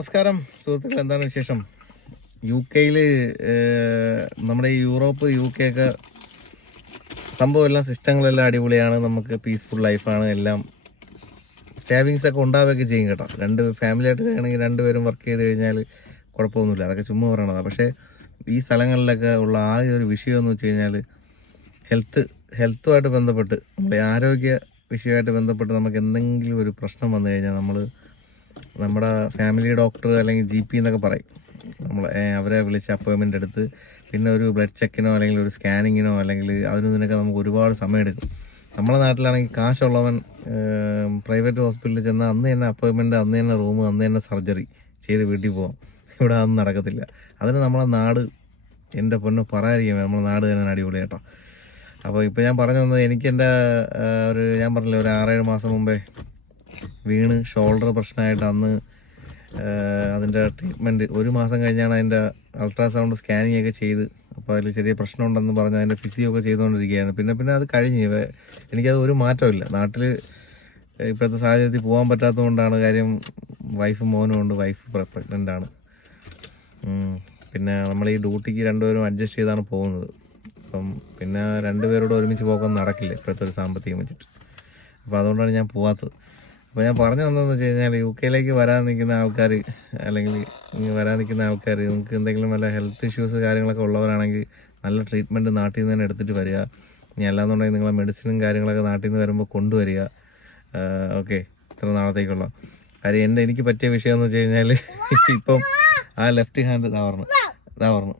നമസ്കാരം സുഹൃത്തുക്കൾ എന്താണ് വിശേഷം? യു കെയിൽ നമ്മുടെ യൂറോപ്പ് യു കെ ഒക്കെ സംഭവം എല്ലാം സിസ്റ്റങ്ങളെല്ലാം അടിപൊളിയാണ് നമുക്ക് പീസ്ഫുൾ ലൈഫാണ് എല്ലാം സേവിങ്സ് ഒക്കെ ഉണ്ടാവുകയൊക്കെ ചെയ്യും കേട്ടോ. രണ്ട് ഫാമിലി ആയിട്ട് ആണെങ്കിൽ രണ്ടുപേരും വർക്ക് ചെയ്ത് കഴിഞ്ഞാൽ കുഴപ്പമൊന്നുമില്ല. അതൊക്കെ ചുമ്മാ പറയണതാണ് പക്ഷേ ഈ സ്ഥലങ്ങളിലൊക്കെ ഉള്ള ആകെ ഒരു വിഷയം എന്ന് വെച്ച് കഴിഞ്ഞാൽ ഹെൽത്ത് ഹെൽത്തുമായിട്ട് ബന്ധപ്പെട്ട് നമ്മുടെ ആരോഗ്യ വിഷയമായിട്ട് ബന്ധപ്പെട്ട് നമുക്ക് എന്തെങ്കിലും ഒരു പ്രശ്നം വന്നു കഴിഞ്ഞാൽ നമ്മൾ നമ്മുടെ ഫാമിലി ഡോക്ടർ അല്ലെങ്കിൽ ജി പി എന്നൊക്കെ പറയും. നമ്മൾ അവരെ വിളിച്ച് അപ്പോയിൻമെന്റ് എടുത്ത് പിന്നെ ഒരു ബ്ലഡ് ചെക്കിനോ അല്ലെങ്കിൽ ഒരു സ്കാനിങ്ങിനോ അല്ലെങ്കിൽ അതിനും ഇതിനൊക്കെ നമുക്ക് ഒരുപാട് സമയമെടുക്കും നമ്മുടെ നാട്ടിലാണെങ്കിൽ കാശുള്ളവൻ പ്രൈവറ്റ് ഹോസ്പിറ്റലിൽ ചെന്നാൽ അന്ന് തന്നെ അപ്പോയിൻമെന്റ് അന്ന് തന്നെ റൂം അന്ന് തന്നെ സർജറി ചെയ്ത് വീട്ടിൽ പോകാം ഇവിടെ അതൊന്നും നടക്കത്തില്ല. അതിന് നമ്മളെ നാട് എന്റെ പൊന്നു പറയാതിരിക്കും നമ്മളെ നാട് തന്നെ അടിപൊളി കേട്ടോ അപ്പോൾ ഇപ്പോൾ ഞാൻ പറഞ്ഞു വന്നത് എനിക്ക് എന്റെ ഒരു ഞാൻ പറഞ്ഞില്ലേ ഒരു ആറേഴ് മാസം മുമ്പേ വീണ് ഷോൾഡർ പ്രശ്നമായിട്ട് അന്ന് അതിന്റെ ട്രീറ്റ്മെന്റ് ഒരു മാസം കഴിഞ്ഞാണ് അതിന്റെ അൾട്രാസൗണ്ട് സ്കാനിങ് ഒക്കെ ചെയ്ത്. അപ്പോൾ അതിൽ ചെറിയ പ്രശ്നമുണ്ടെന്ന് പറഞ്ഞ് അതിന്റെ ഫിസിയോ ഒക്കെ ചെയ്തുകൊണ്ടിരിക്കുകയാണ് പിന്നെ പിന്നെ അത് കഴിഞ്ഞ്. എനിക്കത് ഒരു മാറ്റമില്ല നാട്ടിൽ ഇപ്പോഴത്തെ സാഹചര്യത്തിൽ പോകാൻ പറ്റാത്തതുകൊണ്ടാണ് കാര്യം വൈഫ് മോനും ഉണ്ട്. വൈഫ് പ്രഗ്നന്റ് ആണ്. പിന്നെ നമ്മൾ ഈ ഡ്യൂട്ടിക്ക് രണ്ടുപേരും അഡ്ജസ്റ്റ് ചെയ്താണ് പോകുന്നത്. അപ്പം പിന്നെ രണ്ടുപേരോട് ഒരുമിച്ച് പോകാൻ നടക്കില്ല. ഇപ്പോഴത്തെ ഒരു സാമ്പത്തികം വെച്ചിട്ട്. അപ്പോൾ അതുകൊണ്ടാണ് ഞാൻ പോവാത്തത്. അപ്പോൾ ഞാൻ പറഞ്ഞു വന്നതെന്ന് വെച്ച് കഴിഞ്ഞാൽ യു കെയിലേക്ക് വരാൻ നിൽക്കുന്ന ആൾക്കാർ അല്ലെങ്കിൽ വരാൻ നിൽക്കുന്ന ആൾക്കാർ നിങ്ങൾക്ക് എന്തെങ്കിലും വല്ല ഹെൽത്ത് ഇഷ്യൂസ് കാര്യങ്ങളൊക്കെ ഉള്ളവരാണെങ്കിൽ നല്ല ട്രീറ്റ്മെന്റ് നാട്ടിൽ നിന്ന് തന്നെ എടുത്തിട്ട് വരിക. ഇനി അല്ലാന്നുണ്ടെങ്കിൽ നിങ്ങളെ മെഡിസിനും കാര്യങ്ങളൊക്കെ നാട്ടിൽ നിന്ന് വരുമ്പോൾ കൊണ്ടുവരിക. ഓക്കെ ഇത്ര നാളത്തേക്കുള്ള. കാര്യം എന്റെ എനിക്ക് പറ്റിയ വിഷയം എന്ന് വെച്ച് കഴിഞ്ഞാൽ ഇപ്പം ആ ലെഫ്റ്റ് ഹാൻഡ് ഇതാ പറഞ്ഞു ഇതാ പറഞ്ഞു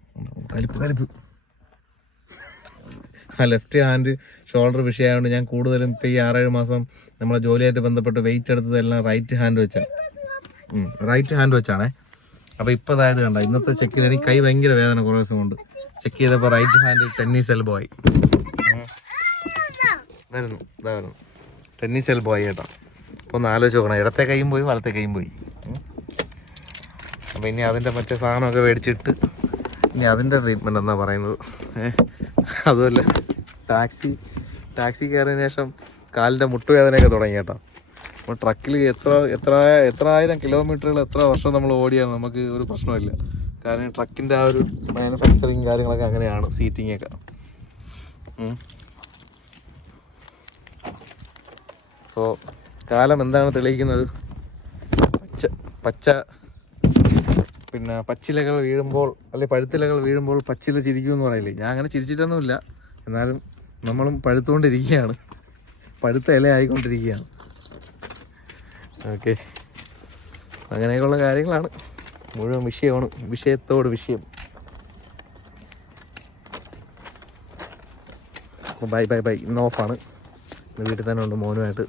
കലിപ്പ് കലിപ്പ്. ലെഫ്റ്റ് ഹാൻഡ് ഷോൾഡർ വിഷയമായതുകൊണ്ട് ഞാൻ കൂടുതലും ഇപ്പം ഈ ആറേഴ് മാസം നമ്മളെ ജോലിയായിട്ട് ബന്ധപ്പെട്ട് വെയിറ്റ് എടുത്തതെല്ലാം റൈറ്റ് ഹാൻഡ് വെച്ചാണ് റൈറ്റ് ഹാൻഡ് വെച്ചാണേ. അപ്പോൾ ഇപ്പോൾ അതായത് കണ്ട ഇന്നത്തെ ചെക്കിൽ എനിക്ക് കൈ ഭയങ്കര വേദന കുറേ ദിവസം കൊണ്ട്. ചെക്ക് ചെയ്തപ്പോൾ റൈറ്റ് ഹാൻഡ് ടെന്നീസ് എൽബോ ആയി. വരുന്നു ഇതാ വരുന്നു. ടെന്നീസ് എൽബോ ആയി കേട്ടോ. അപ്പോൾ ഒന്ന് ആലോചിച്ച് നോക്കണം ഇടത്തെ കൈയും പോയി വലത്തെ കൈയും പോയി. അപ്പോൾ ഇനി അതിന്റെ മറ്റേ സാധനമൊക്കെ മേടിച്ചിട്ട് ഇനി അതിന്റെ ട്രീറ്റ്മെന്റ് എന്നാണ് പറയുന്നത്? അതുമല്ല. ടാക്സി ടാക്സി കയറിയതിന് ശേഷം കാലിന്റെ മുട്ടുവേദനയൊക്കെ തുടങ്ങി കേട്ടോ. അപ്പോൾ ട്രക്കിൽ എത്ര എത്ര എത്ര ആയിരം കിലോമീറ്ററുകൾ എത്ര വർഷം നമ്മൾ ഓടിയാണ് നമുക്ക് ഒരു പ്രശ്നമില്ല കാരണം ട്രക്കിന്റെ ആ ഒരു മാനുഫാക്ചറിങ് കാര്യങ്ങളൊക്കെ അങ്ങനെയാണ് സീറ്റിംഗ് ഒക്കെ. അപ്പോൾ കാലം എന്താണ് തെളിയിക്കുന്നത്? പച്ച പച്ച പിന്നെ പച്ചിലകൾ വീഴുമ്പോൾ അല്ലെ പഴുത്തിലകൾ വീഴുമ്പോൾ പച്ചില ചിരിക്കും എന്ന് പറയില്ലേ? ഞാൻ അങ്ങനെ ചിരിച്ചിട്ടൊന്നുമില്ല. എന്നാലും നമ്മളും പഴുത്തുകൊണ്ടിരിക്കുകയാണ്. പഴുത്ത ഇല ആയിക്കൊണ്ടിരിക്കുകയാണ്. ഓക്കെ അങ്ങനെയൊക്കെയുള്ള കാര്യങ്ങളാണ്. മുഴുവൻ വിഷയമാണ്. വിഷയത്തോട് വിഷയം. ബൈ ബൈ ബൈ ഇന്ന് ഓഫാണ് വീട്ടിൽ തന്നെ ഉണ്ട് മോനുമായിട്ട്.